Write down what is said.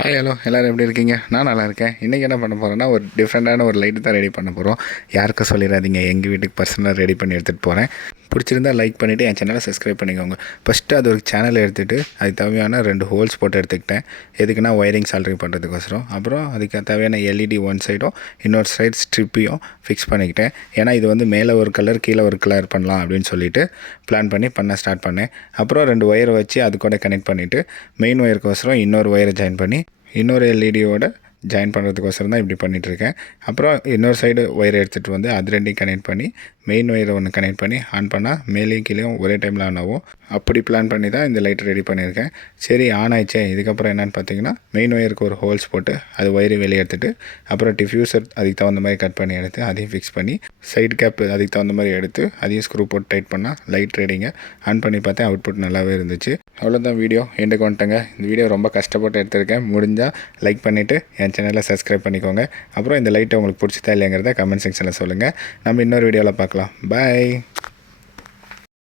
Hi hello எல்லோரும் எப்படி இருக்கீங்க? நான் நல்லா இருக்கேன். இன்றைக்கி என்ன பண்ண போகிறேன்னா, ஒரு டிஃப்ரெண்ட்டான ஒரு லைட்டு தான் ரெடி பண்ண போகிறோம். யாருக்கும் சொல்லிடாதீங்க, எங்கள் வீட்டுக்கு பர்சனலாக ரெடி பண்ணி எடுத்துகிட்டு போகிறேன். பிடிச்சிருந்தால் லைக் பண்ணிவிட்டு என் சேனலை சப்ஸ்கிரைப் பண்ணிக்கோங்க. ஃபஸ்ட்டு அது ஒரு சேனலை எடுத்துகிட்டு அதுக்கு தேவையான 2 ஹோல்ஸ் போட்டு எடுத்துக்கிட்டேன். எதுக்குன்னா ஒயரிங் சால்ட்ரிங் பண்ணுறதுக்கோசரம். அப்புறம் அதுக்கு தேவையான எல்இடி ஒன் சைடும் இன்னொரு சைடு ஸ்ட்ரிப்பையும் ஃபிக்ஸ் பண்ணிக்கிட்டேன். ஏன்னா இது வந்து மேலே ஒரு கலர் கீழே ஒரு கலர் பண்ணலாம் அப்படின்னு சொல்லிட்டு பிளான் பண்ண ஸ்டார்ட் பண்ணேன். அப்புறம் 2 ஒயரை வச்சு அது கூட கனெக்ட் பண்ணிவிட்டு மெயின் ஒயருக்கோசரம் இன்னொரு ஒயரை ஜாயின் பண்ணி இன்னொரு எல்இடியோட ஜாயின் பண்ணுறதுக்கோசரம் தான் இப்படி பண்ணிகிட்ருக்கேன். அப்புறம் இன்னொரு சைடு ஒயரை எடுத்துகிட்டு வந்து அது ரெண்டையும் கனெக்ட் பண்ணி மெயின் ஒயரை ஒன்று கனெக்ட் பண்ணி ஆன் பண்ணால் மேலேயும் கீழேயும் ஒரே டைமில் ஆன் ஆகும். அப்படி பிளான் பண்ணி தான் இந்த லைட் ரெடி பண்ணியிருக்கேன். சரி ஆன் ஆயிடுச்சே, இதுக்கப்புறம் என்னென்னு பார்த்தீங்கன்னா மெயின் ஒயருக்கு ஒரு ஹோல்ஸ் போட்டு அது ஒயரை வெளியே எடுத்துகிட்டு அப்புறம் டிஃப்யூசர் அதுக்கு தகுந்த மாதிரி கட் பண்ணி எடுத்து அதையும் ஃபிக்ஸ் பண்ணி சைடு கேப் அதுக்கு தகுந்த மாதிரி எடுத்து அதையும் ஸ்க்ரூ போட்டு டைட் பண்ணால் லைட் ரீடிங்கை ஆன் பண்ணி பார்த்தேன். அவுட்புட் நல்லாவே இருந்துச்சு. அவ்வளோதான், வீடியோ எண்டுக்கு வந்துட்டேங்க. இந்த வீடியோ ரொம்ப கஷ்டப்பட்டு எடுத்திருக்கேன். முடிஞ்சால் லைக் பண்ணிவிட்டு என் சேனலை சப்ஸ்கிரைப் பண்ணிக்கோங்க. அப்புறம் இந்த லைட்டை உங்களுக்கு பிடிச்சதா இல்லைங்கிறத கமெண்ட் செக்ஷனில் சொல்லுங்கள். நம்ம இன்னொரு வீடியோவில் பார்க்கலாம். பாய்.